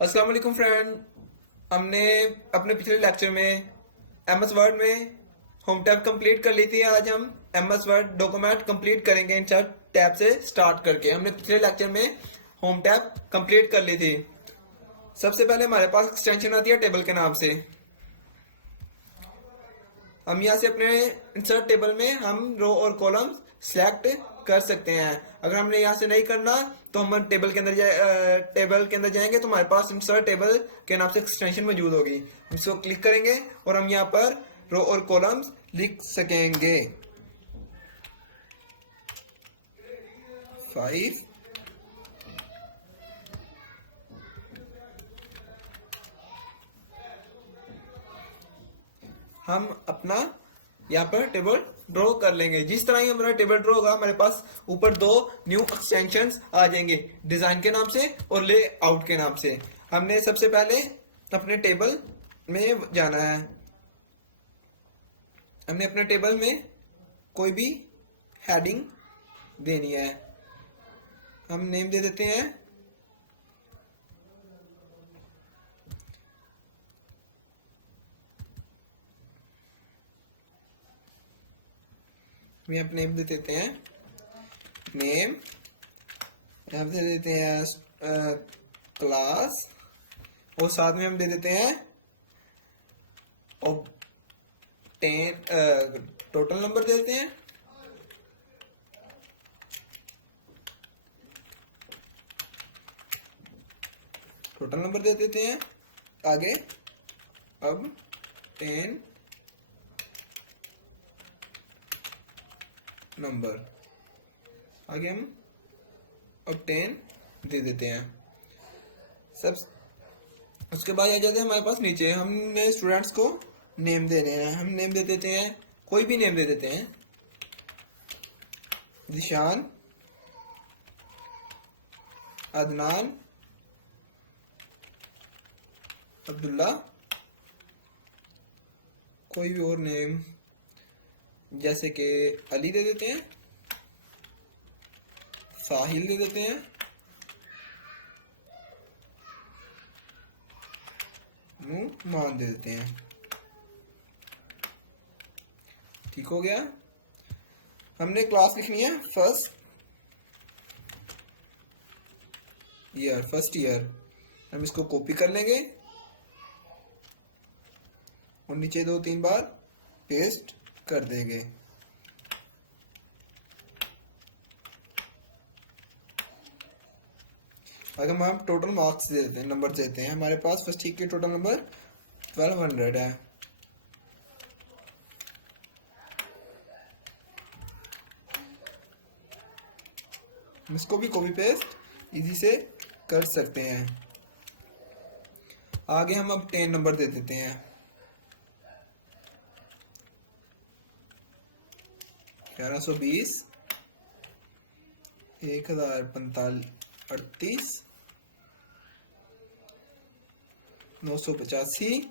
अस्सलाम वालेकुम फ्रेंड। हमने अपने पिछले लेक्चर में एमएस वर्ड में होम टैब कंप्लीट कर ली थी। आज हम एमएस वर्ड डॉक्यूमेंट कंप्लीट करेंगे इंसर्ट टैब से स्टार्ट करके। हमने पिछले लेक्चर में होम टैब कंप्लीट कर ली थी। सबसे पहले हमारे पास एक्सटेंशन आती है टेबल के नाम से। हम यहाँ से अपने इंसर्ट टेबल में हम रो और कॉलम सिलेक्ट कर सकते हैं। अगर हमने यहाँ से नहीं करना तो हम टेबल के अंदर जाएंगे तो हमारे पास इंसर्ट टेबल के नाम से एक्सटेंशन मौजूद होगी। इसको क्लिक करेंगे और हम यहाँ पर रो और कॉलम्स लिख सकेंगे। 5 हम अपना यहाँ पर टेबल ड्रॉ कर लेंगे। जिस तरह ही हमारा टेबल ड्रॉ होगा हमारे पास ऊपर दो न्यू एक्सटेंशंस आ जाएंगे, डिजाइन के नाम से और लेआउट के नाम से। हमने सबसे पहले अपने टेबल में जाना है। हमने अपने टेबल में कोई भी हेडिंग देनी है। हम नेम दे देते हैं हम नेम दे देते हैं नेम, यहाँ पे दे देते हैं क्लास और साथ में हम दे देते हैं टोटल नंबर दे देते हैं। टोटल नंबर दे देते हैं आगे। अब 10 नंबर आगे हम अब 10 दे देते हैं सब। उसके बाद आ जाते हैं हमारे पास नीचे। हमने स्टूडेंट्स को नेम देने हैं। हम नेम दे देते हैं, कोई भी नेम दे देते हैं। जिशान, अदनान, अब्दुल्ला, कोई भी और नेम जैसे कि अली दे देते हैं, साहिल दे देते हैं, मान दे देते हैं। ठीक हो गया। हमने क्लास लिखनी है फर्स्ट ईयर। हम इसको कॉपी कर लेंगे और नीचे 2-3 बार पेस्ट कर देंगे। अगर हम टोटल मार्क्स दे देते हैं, नंबर देते हैं, हमारे पास फर्स्ट ईयर के टोटल नंबर 1200 है। हम इसको भी कॉपी पेस्ट इजी से कर सकते हैं। आगे हम अब 10 नंबर दे देते हैं। 1120, 1045, 985,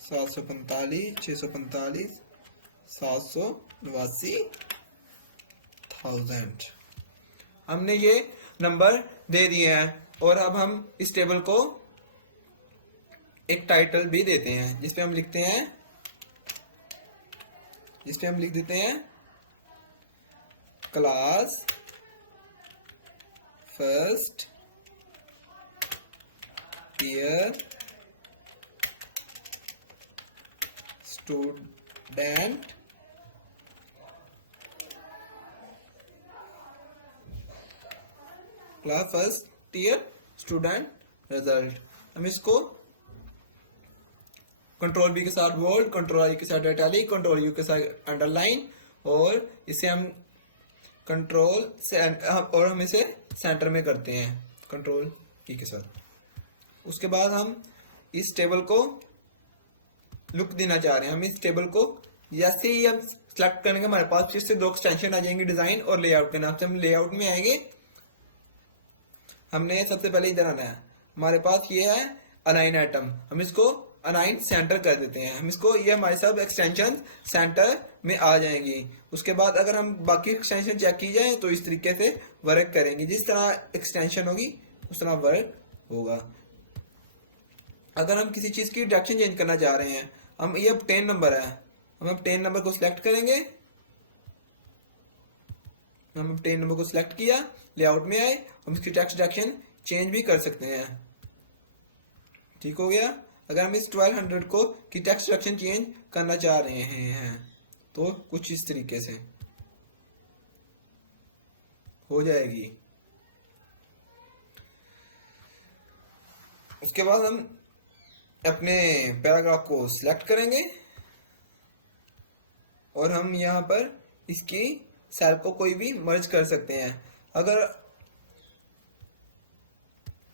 745, 645, 789, 1000। हमने ये नंबर दे दिए हैं और अब हम इस टेबल को एक टाइटल भी देते हैं जिसपे हम लिख देते हैं class first year student class first year student result. हम इसको कंट्रोल बी के साथ बोल्ड, कंट्रोल आई के साथ इटैलिक, कंट्रोल यू के साथ अंडरलाइन और इसे हम कंट्रोल से और हम इसे सेंटर में करते हैं कंट्रोल की के साथ। उसके बाद हम इस टेबल को लुक देना चाह रहे हैं। हम इस टेबल को जैसे ही हम सिलेक्ट करेंगे हमारे पास फिर से 2 एक्सटेंशन आ जाएंगे, डिजाइन और लेआउट के नाम से। हम लेआउट में आएंगे। हमने सबसे पहले इधर आना है। हमारे पास ये है अलाइन आइटम, हम इसको अलाइन सेंटर कर देते हैं। हम इसको ये हमारे सब एक्सटेंशन सेंटर में आ जाएंगी। उसके बाद अगर हम बाकी एक्सटेंशन चेक की जाए तो इस तरीके से वर्क करेंगी। जिस तरह एक्सटेंशन होगी उस तरह वर्क होगा। अगर हम किसी चीज की डायरेक्शन चेंज करना चाह रहे हैं, हम ये अब 10 नंबर है, हम अब 10 नंबर को सिलेक्ट करेंगे, हम अब 10 नंबर को सिलेक्ट किया, लेआउट में आए, हम इसकी टेक्स्ट डायरेक्शन चेंज भी कर सकते हैं। ठीक हो गया। अगर हम इस 1200 को की टेक्स्ट डायरेक्शन चेंज करना चाह रहे हैं तो कुछ इस तरीके से हो जाएगी। उसके बाद हम अपने पैराग्राफ को सिलेक्ट करेंगे और हम यहाँ पर इसकी सेल को कोई भी मर्ज कर सकते हैं। अगर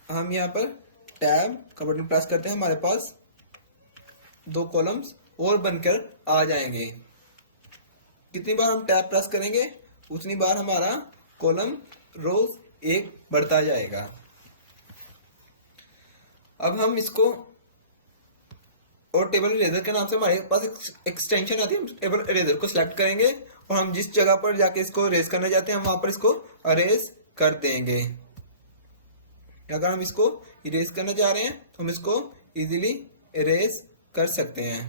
हम यहाँ पर टैब का बटन प्रेस करते हैं, हमारे पास 2 कॉलम्स और बनकर आ जाएंगे। कितनी बार हम टैब प्रेस करेंगे उतनी बार हमारा कॉलम रोज एक बढ़ता जाएगा। अब हम इसको, और टेबल इरेजर के नाम से हमारे पास एक एक्सटेंशन आती है, हम टेबल इरेजर को सिलेक्ट करेंगे और हम जिस जगह पर जाके इसको इरेज करना चाहते हैं हम वहां पर इसको इरेज कर देंगे। अगर हम इसको इरेज करना चाह रहे हैं तो हम इसको इजीली इरेज कर सकते हैं।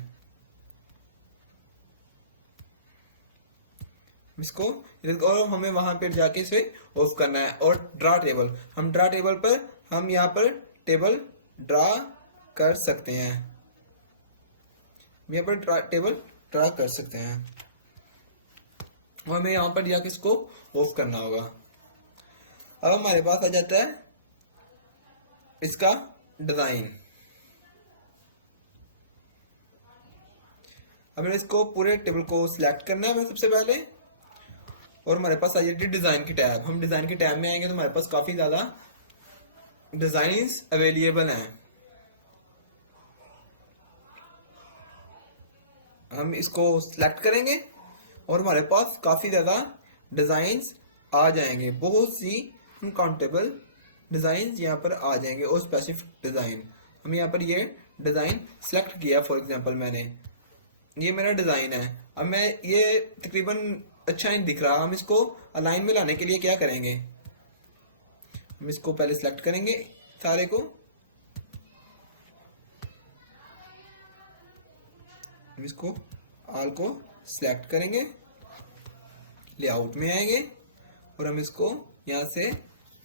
इसको और हमें वहां पर जाके इसे ऑफ करना है। और ड्रा टेबल, हम ड्रा टेबल पर हम यहाँ पर टेबल ड्रा कर सकते हैं, यहाँ पर टेबल ड्रा कर सकते हैं और हमें यहाँ पर जाके इसको ऑफ करना होगा। अब हमारे पास आ जाता है इसका डिजाइन। हमें इसको पूरे टेबल को सिलेक्ट करना है सबसे पहले और हमारे पास आ जाती है डिजाइन की टैब। हम डिजाइन की टैब में आएंगे तो हमारे पास काफी ज्यादा डिजाइन्स अवेलेबल हैं। हम इसको सिलेक्ट करेंगे और हमारे पास काफी ज्यादा डिजाइन्स आ जाएंगे, बहुत सी अनकाउंटेबल डिजाइन्स यहाँ पर आ जाएंगे और स्पेसिफिक डिजाइन। हम यहाँ पर ये डिजाइन सिलेक्ट किया, फॉर एग्जांपल मैंने, ये मेरा डिजाइन है। अब मैं ये तकरीबन अच्छा नहीं दिख रहा, हम इसको अलाइन में लाने के लिए क्या करेंगे, हम इसको पहले सिलेक्ट करेंगे सारे को, हम इसको ऑल को सिलेक्ट करेंगे, लेआउट में आएंगे और हम इसको यहाँ से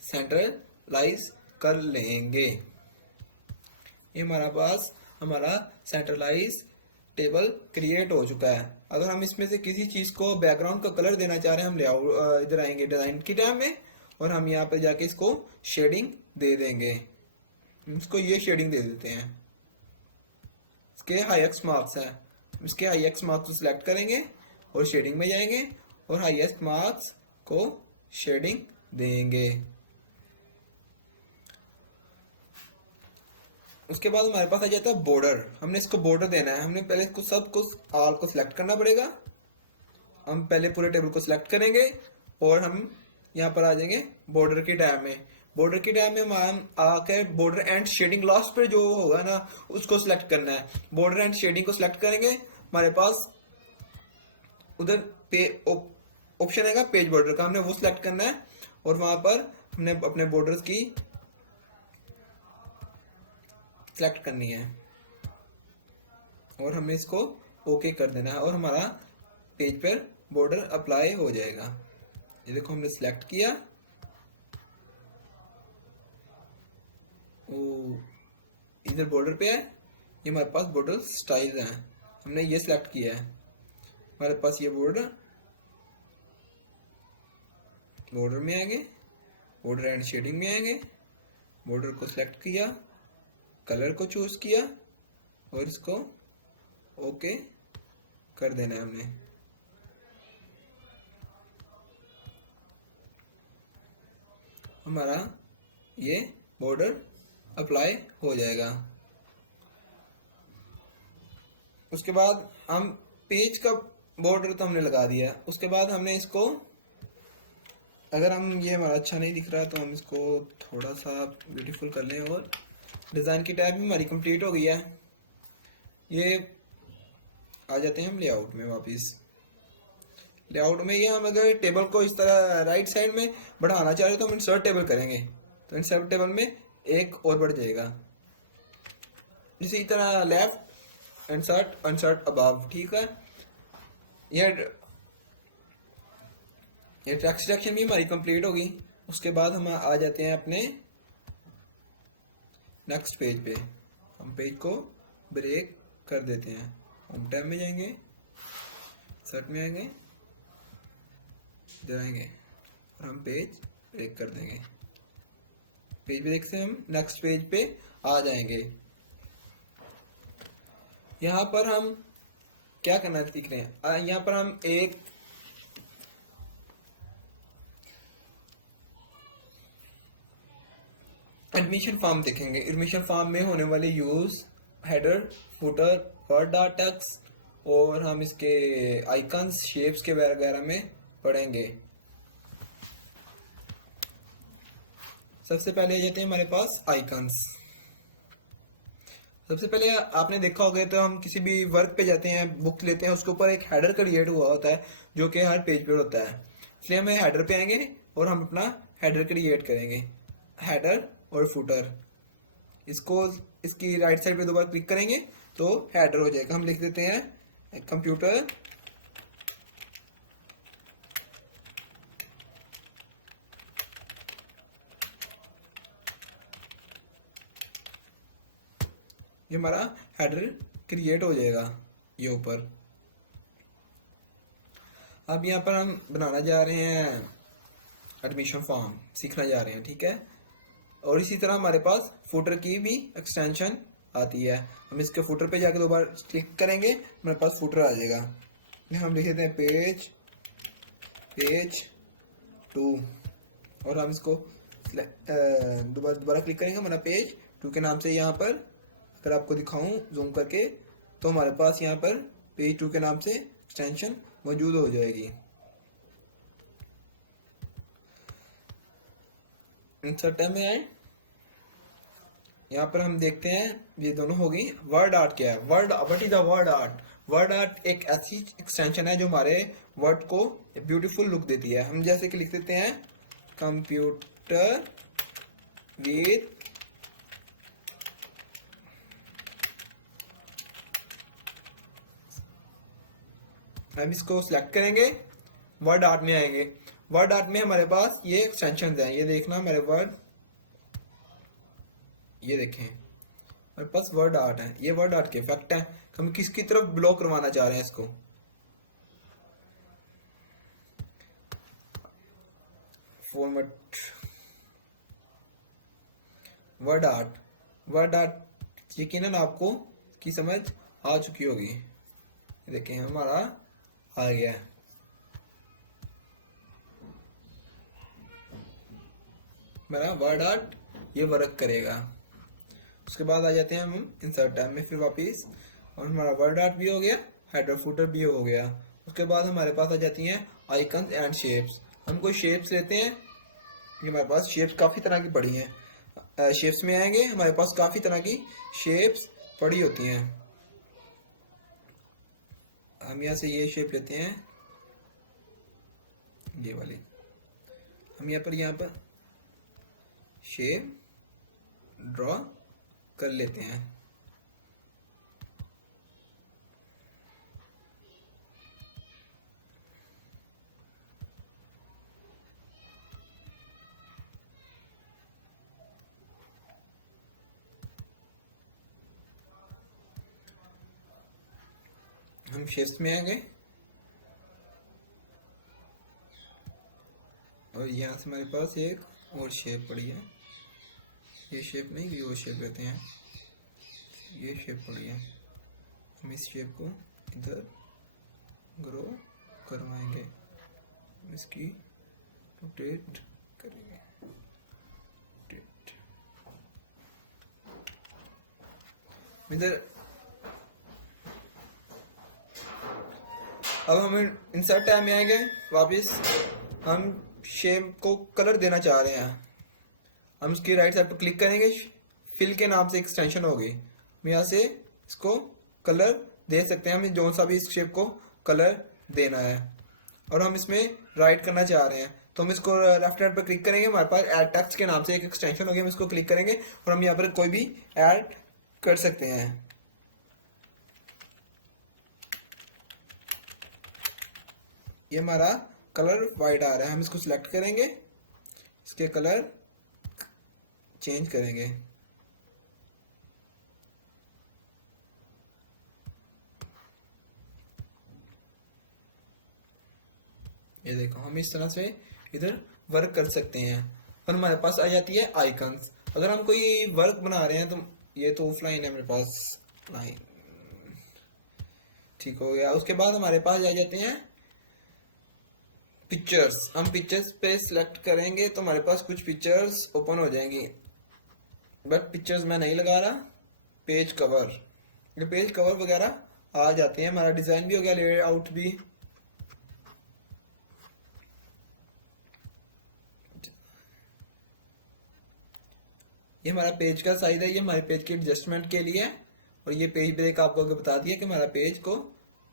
सेंट्रलाइज कर लेंगे। ये हमारा पास हमारा सेंट्रलाइज टेबल क्रिएट हो चुका है। अगर हम इसमें से किसी चीज को बैकग्राउंड का कलर देना चाह रहे हैं, हम लेआउट इधर आएंगे डिजाइन की टैब में और हम यहाँ पे जाके इसको शेडिंग दे देंगे। इसको ये शेडिंग दे देते हैं, इसके हाईएस्ट मार्क्स है, इसके हाईएस्ट मार्क्स को सिलेक्ट करेंगे और शेडिंग में जाएंगे और हाईएस्ट मार्क्स को शेडिंग देंगे। उसके बाद हमारे पास आ जाता है बॉर्डर। हमने इसको बॉर्डर देना है, हमने पहले इसको सब कुछ ऑल को सिलेक्ट करना पड़ेगा। हम पहले पूरे टेबल को सिलेक्ट करेंगे और हम यहाँ पर आ जाएंगे बॉर्डर की टैब में। बॉर्डर की टैब में हम आकर बॉर्डर एंड शेडिंग लास्ट पे जो होगा ना उसको सिलेक्ट करना है। बॉर्डर एंड शेडिंग को सिलेक्ट करेंगे, हमारे पास उधर पे ऑप्शन आएगा पेज बॉर्डर का, हमने वो सिलेक्ट करना है और वहां पर हमने अपने बॉर्डर्स की सिलेक्ट करनी है और हमने इसको ओके कर देना है और हमारा पेज पर बॉर्डर अप्लाई हो जाएगा। ये देखो हमने सिलेक्ट किया, इधर बॉर्डर पे है, ये हमारे पास बॉर्डर स्टाइल है, हमने ये सिलेक्ट किया है। हमारे पास ये बॉर्डर में आएंगे, बॉर्डर एंड शेडिंग में आएंगे, बॉर्डर को सिलेक्ट किया, कलर को चूज किया और इसको ओके कर देना है हमने। हमारा ये बॉर्डर अप्लाई हो जाएगा। उसके बाद हम पेज का बॉर्डर तो हमने लगा दिया। उसके बाद हमने इसको, अगर हम ये हमारा अच्छा नहीं दिख रहा तो हम इसको थोड़ा सा ब्यूटीफुल कर लें और डिजाइन की टैब भी हमारी कंप्लीट हो गई है। ये आ जाते हैं हम लेआउट में वापस। लेआउट में ये हम अगर टेबल को इस तरह राइट साइड में बढ़ाना चाह रहे हैं तो हम इंसर्ट टेबल करेंगे। तो इंसर्ट टेबल में एक और बढ़ जाएगा। इसी तरह लेफ्ट इंसर्ट इंसर्ट अबव, ठीक है। ये टेक्स्ट सिलेक्शन भी हमारी कंप्लीट होगी। उसके बाद हम आ जाते हैं अपने नेक्स्ट पेज पे। हम पेज को ब्रेक कर देते हैं, होम टैब में जाएंगे, सर्च में आएंगे, इधर आएंगे और हम पेज ब्रेक कर देंगे। पेज ब्रेक से हम नेक्स्ट पेज पे आ जाएंगे। यहाँ पर हम क्या करना सीख रहे हैं, यहाँ पर हम एक एडमिशन फॉर्म देखेंगे। एडमिशन फॉर्म में होने वाले use, header, footer, word dot text और हम इसके आइकन्स, शेप्स के वगैरह में पढ़ेंगे। सबसे पहले जाते हैं हमारे पास आइकन्स। सबसे पहले आपने देखा होगा तो हम किसी भी वर्क पे जाते हैं, बुक लेते हैं, उसके ऊपर एक हेडर क्रिएट हुआ होता है जो कि हर पेज पे होता है। इसलिए हम हेडर पे आएंगे और हम अपना हेडर क्रिएट करेंगे, हेडर और फुटर। इसको इसकी राइट साइड पे दो बार क्लिक करेंगे तो हेडर हो जाएगा। हम लिख देते हैं कंप्यूटर ये हमारा हेडर क्रिएट हो जाएगा ये ऊपर। अब यहाँ पर हम बनाना जा रहे हैं एडमिशन फॉर्म, सीखना जा रहे हैं, ठीक है। और इसी तरह हमारे पास फुटर की भी एक्सटेंशन आती है। हम इसके फुटर पे जाकर दो बार क्लिक करेंगे, हमारे पास फुटर आ जाएगा। हम लिख देते हैं पेज 2 और हम इसको दोबारा क्लिक करेंगे, हमारा पेज 2 के नाम से यहाँ पर अगर आपको दिखाऊं जूम करके तो हमारे पास यहाँ पर पेज 2 के नाम से एक्सटेंशन मौजूद हो जाएगी। इंसर्ट टैब में आए, यहाँ पर हम देखते हैं ये दोनों हो गई। वर्ड आर्ट क्या है? What is the word art? Word art एक ऐसी एक्सटेंशन है जो हमारे वर्ड को ब्यूटीफुल लुक देती है। हम जैसे कि लिख देते हैं कंप्यूटर विद हम इसको सिलेक्ट करेंगे, वर्ड आर्ट में आएंगे। वर्ड आर्ट में हमारे पास ये एक्सटेंशन हैं, ये देखना मेरे वर्ड, ये देखें हमारे पास वर्ड आर्ट है। ये वर्ड आर्ट के इफेक्ट है। हम किसकी तरफ ब्लो करवाना चाह रहे हैं इसको, format word art. Word art यकीनन आपको की समझ आ चुकी होगी। देखें हमारा आ गया है। मेरा वर्ड आर्ट ये वर्क करेगा। उसके बाद आ जाते हैं हम इंसर्ट टैब में फिर वापस, और हमारा वर्ड आर्ट भी हो गया, हेडर फुटर भी हो गया। उसके बाद हमारे पास आ जाती हैं आइकन्स एंड शेप्स। हम कोई शेप्स लेते हैं, ये हमारे पास शेप्स काफ़ी तरह की पड़ी हैं। शेप्स में आएंगे, हमारे पास काफ़ी तरह की शेप्स पड़ी होती हैं। हम यहाँ से ये शेप लेते हैं, ये वाली। हम यहाँ पर शेप ड्रॉ कर लेते हैं। हम शेप्स में आ गए और यहाँ से हमारे पास एक और शेप पड़ी है। ये शेप नहीं, ये और शेप लेते हैं। ये शेप पड़ी है, हम इस शेप को इधर ग्रो करवाएंगे, इसकी रोटेट करेंगे। इधर अब हम इंसर्ट टैब में आएंगे वापस। हम शेप को कलर देना चाह रहे हैं, हम इसकी राइट साइड पर क्लिक करेंगे, फिल के नाम से एक्सटेंशन होगी। हम यहाँ से इसको कलर दे सकते हैं, हमें जो सा भी इस शेप को कलर देना है। और हम इसमें राइट करना चाह रहे हैं तो हम इसको लेफ्ट हैंड पर क्लिक करेंगे, हमारे पास ऐड टेक्स्ट के नाम से एक एक्सटेंशन होगी, हम इसको क्लिक करेंगे और हम यहाँ पर कोई भी ऐड कर सकते हैं। ये हमारा कलर वाइट आ रहा है, हम इसको सिलेक्ट करेंगे, इसके कलर चेंज करेंगे। ये देखो हम इस तरह से इधर वर्क कर सकते हैं और हमारे पास आ जाती है आइकन्स। अगर हम कोई वर्क बना रहे हैं तो ये तो ऑफलाइन है मेरे पास लाइन, ठीक हो गया। उसके बाद हमारे पास आ जाते हैं पिक्चर्स। हम पिक्चर्स पे सिलेक्ट करेंगे तो हमारे पास कुछ पिक्चर्स ओपन हो जाएंगी, बट पिक्चर्स मैं नहीं लगा रहा। पेज कवर, ये पेज कवर वगैरह आ जाते हैं, हमारा डिजाइन भी हो गया, लेआउट भी। ये हमारा पेज का साइज है, ये हमारे पेज के एडजस्टमेंट के लिए है। और ये पेज ब्रेक आपको आगे बता दिया कि हमारा पेज को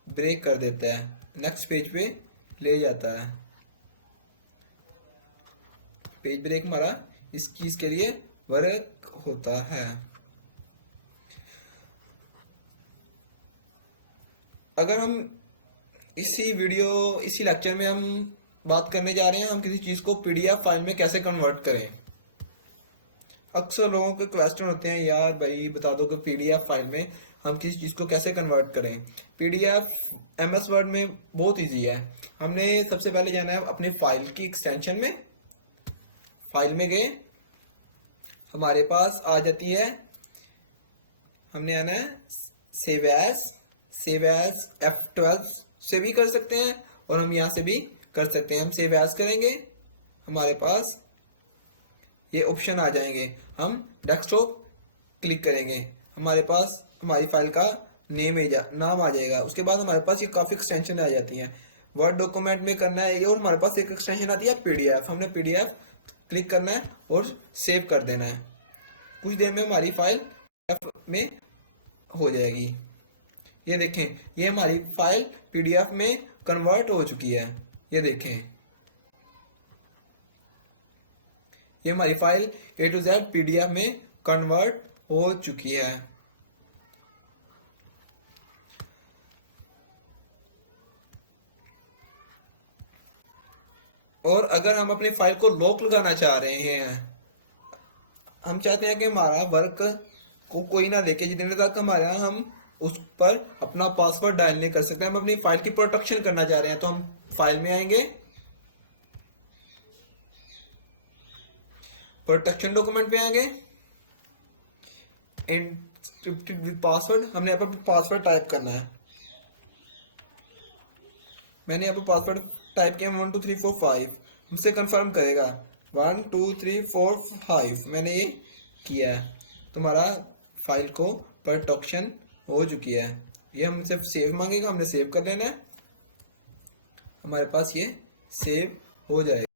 ब्रेक कर देता है, नेक्स्ट पेज पे ले जाता है। पेज ब्रेक हमारा इस चीज के लिए वर्क होता है। अगर हम इसी लेक्चर में हम बात करने जा रहे हैं हम किसी चीज को पीडीएफ फाइल में कैसे कन्वर्ट करें। अक्सर लोगों के क्वेश्चन होते हैं, यार भाई बता दो कि पीडीएफ फाइल में हम किसी चीज को कैसे कन्वर्ट करें। पीडीएफ एमएस वर्ड में बहुत इजी है। हमने सबसे पहले जाना है अपने फाइल की एक्सटेंशन में, फाइल में गए, हमारे पास आ जाती है, हमने आना है सेव एज F12 से भी कर सकते हैं और हम यहां से भी कर सकते हैं। हम सेव एज करेंगे, हमारे पास ये ऑप्शन आ जाएंगे, हम डेस्कटॉप क्लिक करेंगे, हमारे पास हमारी फाइल का नाम आ जाएगा। उसके बाद हमारे पास ये काफी एक्सटेंशन आ जाती हैं। वर्ड डॉक्यूमेंट में करना है ये, और हमारे पास एक एक्सटेंशन आती है पीडीएफ, हमने पीडीएफ क्लिक करना है और सेव कर देना है। कुछ देर में हमारी फाइल में हो जाएगी। ये देखें, ये हमारी फाइल पीडीएफ में कन्वर्ट हो चुकी है। ये देखें, ये हमारी file A to Z PDF में कन्वर्ट हो चुकी है। और अगर हम अपनी फाइल को लॉक लगाना चाह रहे हैं, हम चाहते हैं कि हमारा वर्क को कोई ना देखे जितने तक हमारे यहाँ हम उस पर अपना पासवर्ड डायल नहीं कर सकते, हम अपनी फाइल की प्रोटेक्शन करना चाह रहे हैं, तो हम फाइल में आएंगे, प्रोटेक्शन डॉक्यूमेंट पे आएंगे, एनक्रिप्टेड विद पासवर्ड, हमने यहाँ पर पासवर्ड टाइप करना है। मैंने यहाँ पर पासवर्ड टाइप किया 1 2 3 4 5, हमसे कंफर्म करेगा 1 2 3 4 5, मैंने ये किया है। तुम्हारा फाइल को प्रोटेक्शन हो चुकी है। ये हमसे सेव मांगेगा, हमने सेव कर लेना है, हमारे पास ये सेव हो जाएगा।